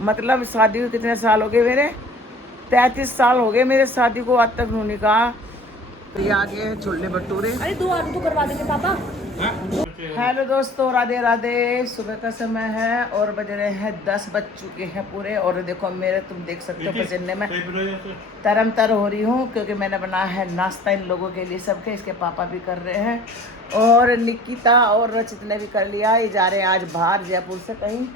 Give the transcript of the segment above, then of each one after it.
मतलब शादी को कितने साल हो गए मेरे? 33 साल हो गए मेरे शादी को, आज तक उन्होंने कहा। तो ये आ गए हैं छोले भटूरे। अरे 2 आलू तो करवा देंगे पापा। हेलो दोस्तों, राधे राधे। सुबह का समय है और बज रहे हैं 10 बज चुके हैं पूरे। और देखो मेरे, तुम देख सकते हो पसीने में तरम तर हो रही हूँ, क्योंकि मैंने बनाया है नाश्ता इन लोगों के लिए, सबके। इसके पापा भी कर रहे हैं और निकिता और रचित ने भी कर लिया। ये जा रहे हैं आज बाहर जयपुर से कहीं,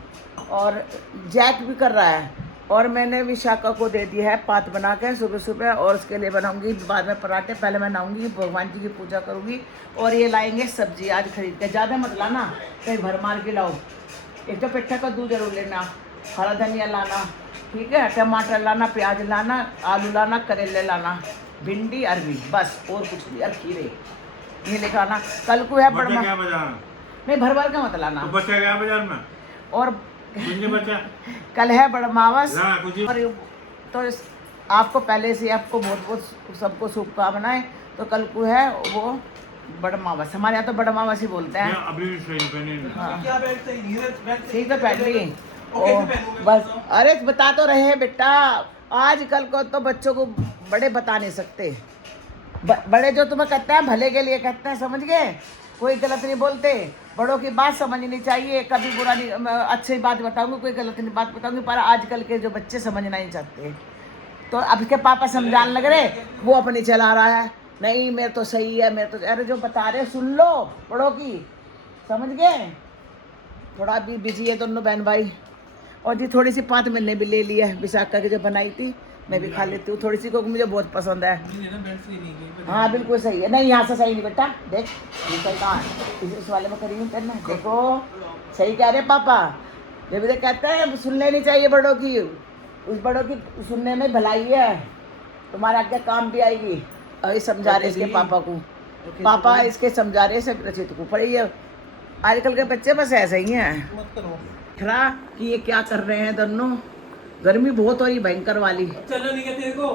और जैक भी कर रहा है। और मैंने विशाखा को दे दिया है पात बना के सुबह सुबह, और उसके लिए बनाऊंगी बाद में पराठे। पहले मैं नहाऊंगी, भगवान जी की पूजा करूंगी। और ये लाएंगे सब्जी आज खरीद के, ज़्यादा मत लाना, कहीं भर मार के लाओ। एक तो पेट्ठा कद्दू जरूर लेना, हरा धनिया लाना, ठीक है, टमाटर लाना, प्याज लाना, आलू लाना, करेले लाना, भिंडी, अरबी, बस और कुछ नहीं। और खीरे ये लेकर आना। कल को है बड़ा नहीं, भर भर का मत लाना। तो बचा गया बाजार में और बचा। कल है बड़मावस, और तो आपको पहले से आपको बहुत बहुत सबको शुभकामनाएं। तो कल को है वो बड़मावस, हमारे यहाँ तो बड़मावस ही बोलते हैं। अभी भी सही पहने हाँ। क्या बैठते हैं? ठीक है, पहन ली। कैसे बस अरे बता तो रहे हैं बेटा, आजकल को तो बच्चों को बड़े बता नहीं सकते। बड़े जो तुम्हें कहते हैं भले के लिए कहते हैं, समझ गए? कोई गलत नहीं बोलते। बड़ों की बात समझनी चाहिए, कभी बुरा नहीं, अच्छी बात बताऊंगी, कोई गलत नहीं बात बताऊंगी। पर आजकल के जो बच्चे समझना नहीं चाहते, तो अब के पापा समझाने लग रहे, वो अपनी चला रहा है, नहीं मेरे तो सही है, मेरे तो। अरे जो बता रहे सुन लो बड़ों की, समझ गए? थोड़ा भी बिजी है दोनों बहन भाई। और जी थोड़ी सी पात मैंने भी ले ली है, विशाखा की जो बनाई थी, मैं भी खा लेती हूँ थोड़ी सी, क्योंकि मुझे बहुत पसंद है। हाँ बिल्कुल सही है। नहीं यहाँ से सही नहीं बेटा, देख ये सही कहाँ है, इस वाले में करी हूँ तेरे। देखो सही कह रहे पापा, जब भी कहते हैं सुन लेनी चाहिए बड़ों की, उस बड़ों की सुनने में भलाई है, तुम्हारे आगे काम भी आएगी। अभी समझा रहे इसके पापा को, पापा इसके समझा रहे सब रचित को। पढ़ी है आजकल के बच्चे बस ऐसे ही हैं। खरा कि ये क्या कर रहे हैं दोनों, गर्मी बहुत हो रही भयंकर वाली। चलना नहीं क्या तेरे को?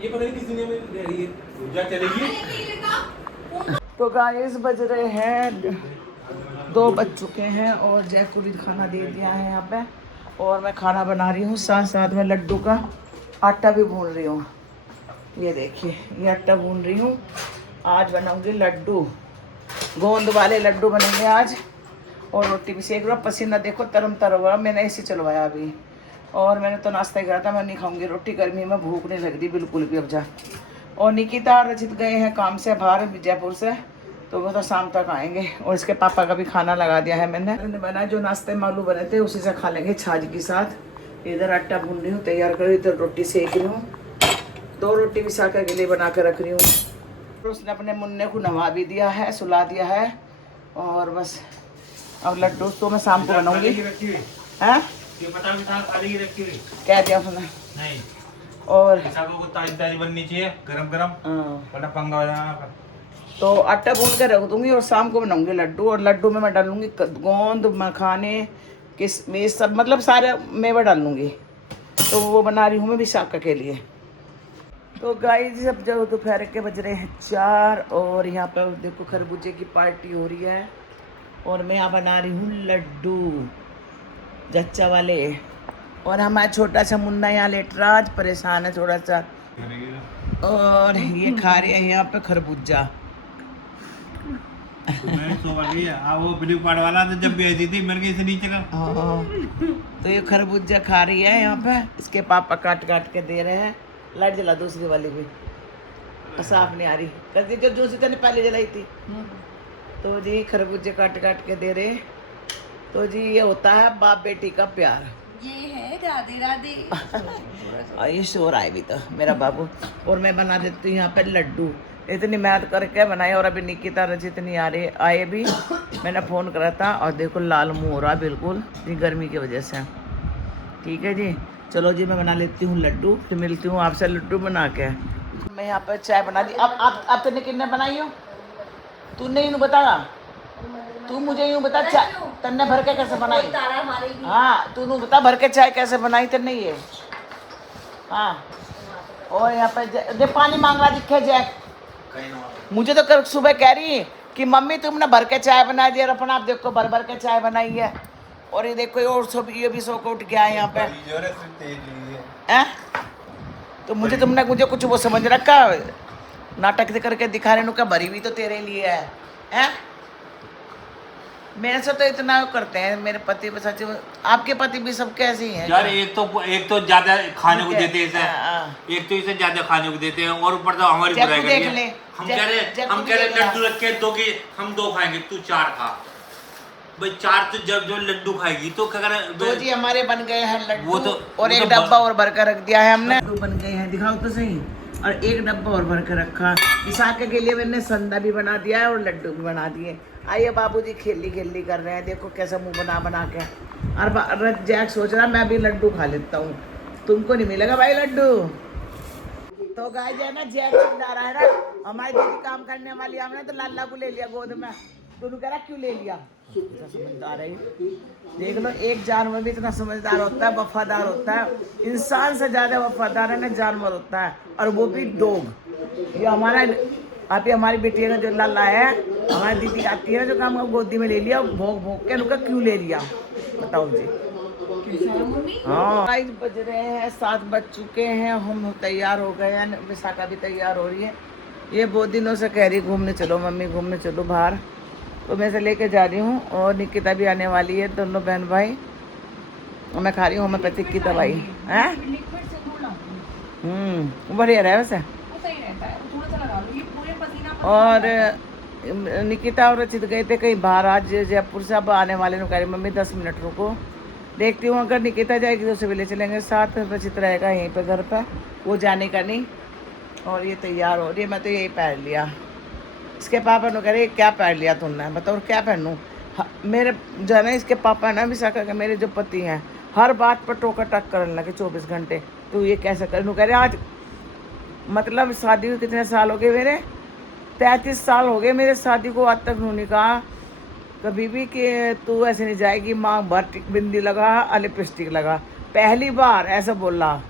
ये पता नहीं किस दुनिया में रह रही है। ऊर्जा चलेगी। तो गाइस बज रहे हैं 2 बज चुके हैं, और जयपुर खाना दे दिया है यहाँ पे। और मैं खाना बना रही हूँ, साथ साथ में लड्डू का आटा भी भून रही हूँ। ये देखिए ये आटा भून रही हूँ। आज बनाऊंगी लड्डू, गोंद वाले लड्डू बनेंगे आज। और रोटी भी सेक रहा, पसीना देखो तरम तर हुआ, मैंने ऐसे चलवाया अभी। और मैंने तो नाश्ता करा था, मैं नहीं खाऊंगी रोटी, गर्मी में भूख नहीं लग रही बिल्कुल भी अब जा। और निकिता और रचित गए हैं काम से बाहर जयपुर से, तो वो तो शाम तक आएंगे। और इसके पापा का भी खाना लगा दिया है मैंने बना, जो नाश्ते में आलू बने थे उसी से खा लेंगे छाछ के साथ। इधर आटा भून रही हूँ, तैयार कर रही हूँ, इधर रोटी सेक रही हूँ। 2 रोटी विशाखा के लिए बना के रख रही हूँ। उसने अपने मुन्ने को नवा भी दिया है, सुला दिया है। और बस अब लड्डू तो मैं शाम को बनाऊंगी। हैं क्या दिया उसने? नहीं, और को ताजी ताजी बननी चाहिए, गरम गरम, वरना पंगा हो जाएगा। तो आटा भून के रख दूंगी और शाम को बनाऊंगी लड्डू। और लड्डू में मैं डालूंगी गोंद, मखाने, किशमिश, सब मतलब सारे मेवे डालूंगी। तो वो बना रही हूँ मैं विशाखा के लिए। तो गाइस अब जो दोपहर के बज रहे हैं 4, और यहाँ पर देखो खरबूजे की पार्टी हो रही है। और मैं यहाँ बना रही हूँ लड्डू जच्चा वाले। और हमारा छोटा सा मुन्ना यहाँ लेट रहा, आज परेशान है थोड़ा सा। और ये खा रही है यहाँ पे खरबूजा। वो ब्लू कार्ड वाला तो जब भी आई थी मेरे के नीचे का। तो ये खरबूजा खा रही है यहाँ पे, इसके पापा काट काट के दे रहे हैं। लाइट जला दूसरी वाली भी, साफ नहीं आ रही, कर जो दूसरी तो पहले जलाई थी। तो जी खरबूजे काट काट के दे रहे। तो जी ये होता है बाप बेटी का प्यार। ये है राधे राधे। ये सो रहा है भी तो मेरा बाबू। और मैं बना देती हूँ यहाँ पे लड्डू, इतनी मेहनत करके बनाई। और अभी निकिता रचित नहीं आ रही, आए भी, मैंने फ़ोन करा था। और देखो लाल मुँह हो रहा बिल्कुल, ये गर्मी की वजह से। ठीक है जी, चलो जी मैं बना लेती हूँ लड्डू, फिर मिलती हूँ आपसे लड्डू बना के। मैं यहाँ पर चाय बना दी। अब तूने कितने बनाई हो? तूने यूँ बताया, तू मुझे यूँ बता चाय तन्ने भर के कैसे बनाई? हाँ तू बता भर के चाय कैसे बनाई तन्ने ये? हाँ। और यहाँ पर पानी मांग रहा दिखे जैक, मुझे तो कल सुबह कह रही कि मम्मी तुमने भर के चाय बना दी, और अपना आप देखो भर भर के चाय बनाई है। और ये देखो, और सब ये भी सो के उठ गया है यहाँ पे। जोर से तेज हुई है। हैं? तो तुमने मुझे कुछ वो समझ रखा, नाटक से करके दिखा रहे का भरी भी तो तेरे लिए है, हैं? मेरे से तो इतना करते हैं मेरे पति, सच में आपके पति भी सब कैसे ही हैं यार एक तो ज्यादा खाने को देते हैं हाँ। एक तो इसे ज्यादा खाने को देते हैं और ऊपर तो हमारी जब बुराई तू कर देख रही ले, है। हम कह रहे लड्डू रख के दो कि हम 2 खाएंगे, तू 4 खा। भाई 4 तो जब जो लड्डू खाएगी तो क्या करें? तो जी हमारे बन गए हैं लड्डू, वो तो और एक डब्बा और भर कर रख दिया है हमने। लड्डू बन गए हैं, दिखाओ तो सही। और एक डब्बा और भर कर रखा। विशाखा के लिए मैंने संदा भी बना दिया है और लड्डू भी बना दिए। आइए बाबूजी खेली कर रहे हैं, देखो कैसा मुंह बना के। और जैक सोच रहा मैं भी लड्डू खा लेता हूँ, तुमको नहीं मिलेगा भाई लड्डू। तो गाय जो है ना, जैक चिल्ला रहा है ना, हमारी दीदी काम करने वाली, हमने तो लाला को ले लिया गोद में। दोनों कह रहा क्यों ले लिया, इतना समझदार है। देख लो, एक जानवर भी इतना समझदार होता है, वफादार होता है। इंसान से ज़्यादा वफादार है ना जानवर होता है, और वो भी डॉग। ये हमारा आप ही हमारी बेटी का जो लाला है, हमारी दीदी आती है जो काम गोदी में ले लिया, भोग के उनका क्यों ले लिया बताओ जी। हाँ, 5 बज रहे हैं, 7 बज चुके हैं, हम तैयार हो गए हैं। विशाखा भी तैयार हो रही है। ये बहुत दिनों से कह रही घूमने चलो मम्मी, घूमने चलो बाहर, तो मैं से लेके जा रही हूँ। और निकिता भी आने वाली है, दोनों बहन भाई। और मैं खा रही हूँ होम्योपैथिक की दवाई है। बढ़िया रहा है वैसे। और निकिता और रचित गए थे कहीं बाहर आज जयपुर से, अब आने वाले कह रही मम्मी 10 मिनट रुको, देखती हूँ अगर निकिता जाएगी तो उसे भी ले चलेंगे साथ। रचित रहेगा यहीं पे घर पे, वो जाने का नहीं। और ये तैयार हो रही है, मैं तो यही पहन लिया। इसके पापा ने कह रहे क्या पहन लिया तुमने, बताओ क्या पहनूँ। मेरे जो है ना, इसके पापा है ना विशाखा के, मेरे जो पति हैं, हर बात पर टोका टक करने लगे 24 घंटे। तो ये कैसे कर, कह रहे आज मतलब शादी को कितने साल हो गए मेरे, 33 साल हो गए मेरे शादी को, आज तक उन्होंने कहा कभी भी कि तू ऐसे नहीं जाएगी, माँ भर बिंदी लगा, लिपस्टिक लगा। पहली बार ऐसा बोला,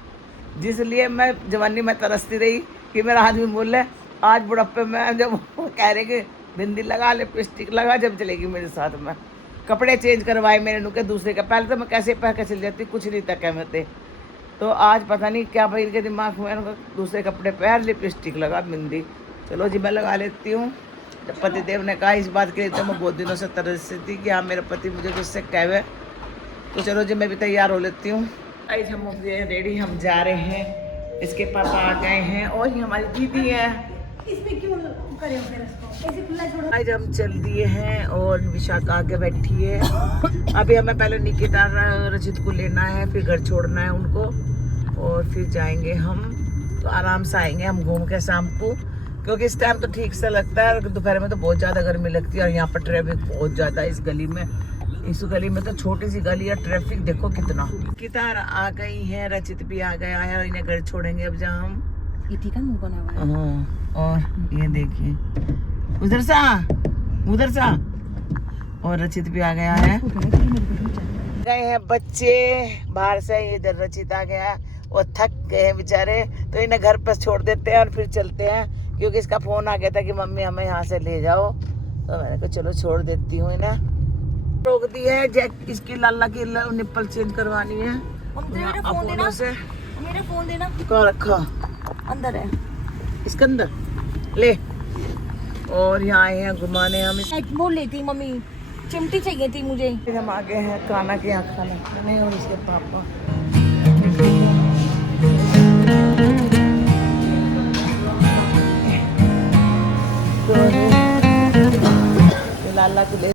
जिसलिए मैं जवानी में तरसती रही कि मेरा आदमी बोल रहे आज बुढ़प्पे में जब कह रहे कि बिंदी लगा, लिपस्टिक लगा, जब चलेगी मेरे साथ में। कपड़े चेंज करवाए मेरे नुके दूसरे का, पहले तो मैं कैसे पहन के चल जाती, कुछ नहीं तक कहते। तो आज पता नहीं क्या भाई इनके दिमाग में, दूसरे कपड़े पहन, लिपस्टिक लगा, बिंदी। चलो जी मैं लगा लेती हूँ। जब पतिदेव ने कहा इस बात के लिए, तो मैं बहुत दिनों से तरस थी कि हाँ मेरा पति मुझे किससे कहे। तो चलो जी मैं भी तैयार हो लेती हूँ। आज हम हो गए रेडी, हम जा रहे हैं। इसके पापा आ गए हैं और ये हमारी दीदी है। इसमें क्यों करे हो फिर इसको? ऐसे खुला छोड़ो। आज हम चल दिए हैं और विशाखा आगे बैठी है। अभी हमें पहले निकिता रचित को लेना है, फिर घर छोड़ना है उनको, और फिर जाएंगे हम। तो आराम से आएंगे हम घूम के शाम को, क्योंकि इस टाइम तो ठीक से लगता है। दोपहर में तो बहुत ज़्यादा गर्मी लगती है, और यहाँ पर ट्रैफिक बहुत ज़्यादा है इस गली में। इस गली में तो छोटी सी गली है, ट्रैफिक देखो कितना। कितार आ गई है, रचित भी आ गया है, और इन्हें घर छोड़ेंगे अब जहाँ हम। ये ठीक है, मुंह बना हुआ है। हाँ, और ये देखिए उधर सा और रचित भी आ गया है। गए हैं बच्चे बाहर से, इधर रचित आ गया और थक गए हैं बेचारे, तो इन्हें घर पर छोड़ देते हैं और फिर चलते हैं, क्योंकि इसका फोन आ गया था कि मम्मी हमें यहाँ से ले जाओ। तो मैंने कहा चलो छोड़ देती हूँ इन्हें। रोक दी है जैक, इसकी लाला की निप्पल चेंज करवानी है। मेरा फोन देना, मेरा फोन देना। कहाँ रखा? अंदर है, इसके अंदर ले। और यहाँ आए हैं घुमाने हम। बोल लेती मम्मी, चिमटी चाहिए थी मुझे। हम आ गए हैं काना के यहाँ खाना खाने, और इसके पापा तो लाला को ले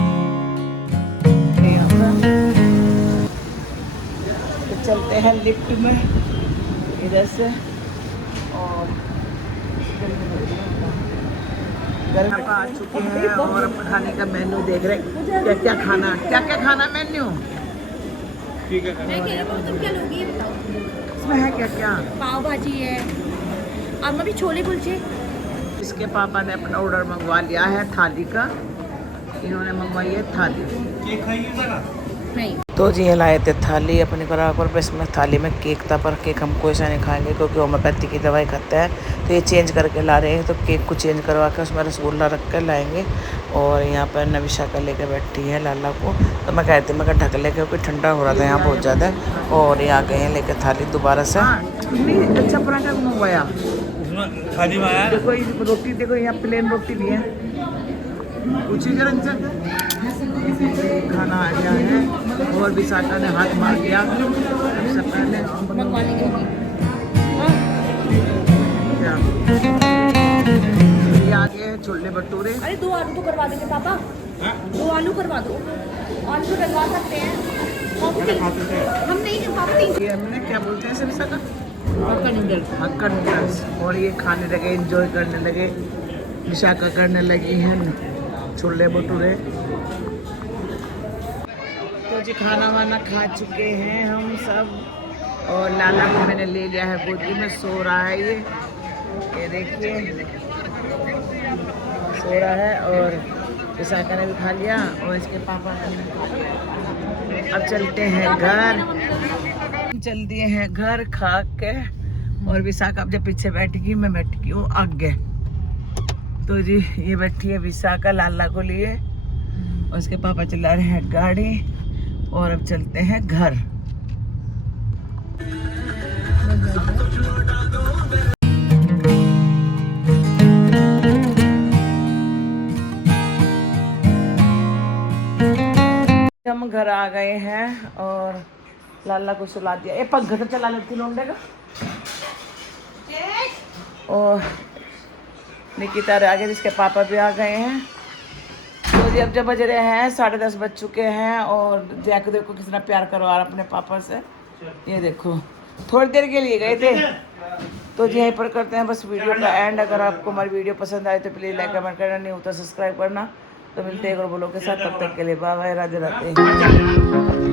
तो चलते हैं लिफ्ट में इधर से। और घर में आ चुके हैं और खाने का मेन्यू देख रहे हैं, क्या खाना मेन्यू। ठीक है। मैं कह रही हूँ तुम क्या लोगी ये बताओ। इसमें है क्या? पाव भाजी है और मम्मी छोले कुलचे। इसके पापा ने अपना ऑर्डर मंगवा लिया है थाली का, इन्होंने मंगवाई है थाली। केक खाइए जरा। नहीं तो जी ये लाए थे थाली अपने बराबर, पर इसमें थाली में केक था, पर केक हम कोई सा नहीं खाएंगे क्योंकि होम्योपैथी की दवाई खाते हैं। तो ये चेंज करके ला रहे हैं, तो केक को चेंज करवा के उसमें रसगुल्ला रख कर लाएंगे और यहाँ पर नविशा लेके बैठी है लाला को। तो मैं कहती मैं ढक ले क्योंकि ठंडा हो रहा था यहाँ बहुत ज़्यादा। और यहाँ गए हैं लेके थाली दोबारा से। अच्छा पराठा मंगवाया खाली में आया। देखो रोटी, देखो यहाँ प्लेन रोटी भी है। कुछ खाना आ गया है और विशाखा ने हाथ मार दिया सबसे पहले। मंगवा लेंगे। ये आगे है छोले भटूरे। अरे 2 आलू तो करवा देंगे पापा। 2 आलू करवा दो। आलू तो डलवा सकते हैं। हम नहीं पापा नहीं। ये हमने क्या बोलते हैं सभी का हक्का नूडल्स। हक्का नूडल्स। और ये खाने लगे, एंजॉय करने लगे। विशाखा करने लगी हैं छोले भटूरे। तो जी खाना वाना खा चुके हैं हम सब। और लाला को मैंने ले लिया है गोदी में, सो रहा है ये देखिए सो रहा है। और विशाखा ने भी खा लिया और इसके पापा ने भी खा लिया। अब चलते हैं घर, चल दिए हैं घर खा के। और विशाखा अब जब पीछे बैठेगी मैं बैठगी हूँ आगे। तो जी ये बैठी है विशाखा लाला को लिए और उसके पापा चला रहे हैं गाड़ी। और अब चलते हैं घर। हम घर आ गए हैं और लाला को सुला दिया। ये पंखा तो चला लेती लोंडे का। और निकिता आ गई, इसके पापा भी आ गए हैं। तो जी अब जब बज रहे हैं 10:30 बज चुके हैं। और जाके देखो कितना प्यार करवा रहा अपने पापा से। ये देखो थोड़ी देर के लिए गए थे। तो जी यहीं पर करते हैं बस वीडियो का एंड। अगर आपको हमारी वीडियो पसंद आए तो प्लीज़ लाइक कमेंट करना, नहीं होता सब्सक्राइब करना। तो मिलते हैं एक और बोलो के साथ, तब तक के लिए बाय बाय, राधे राधे।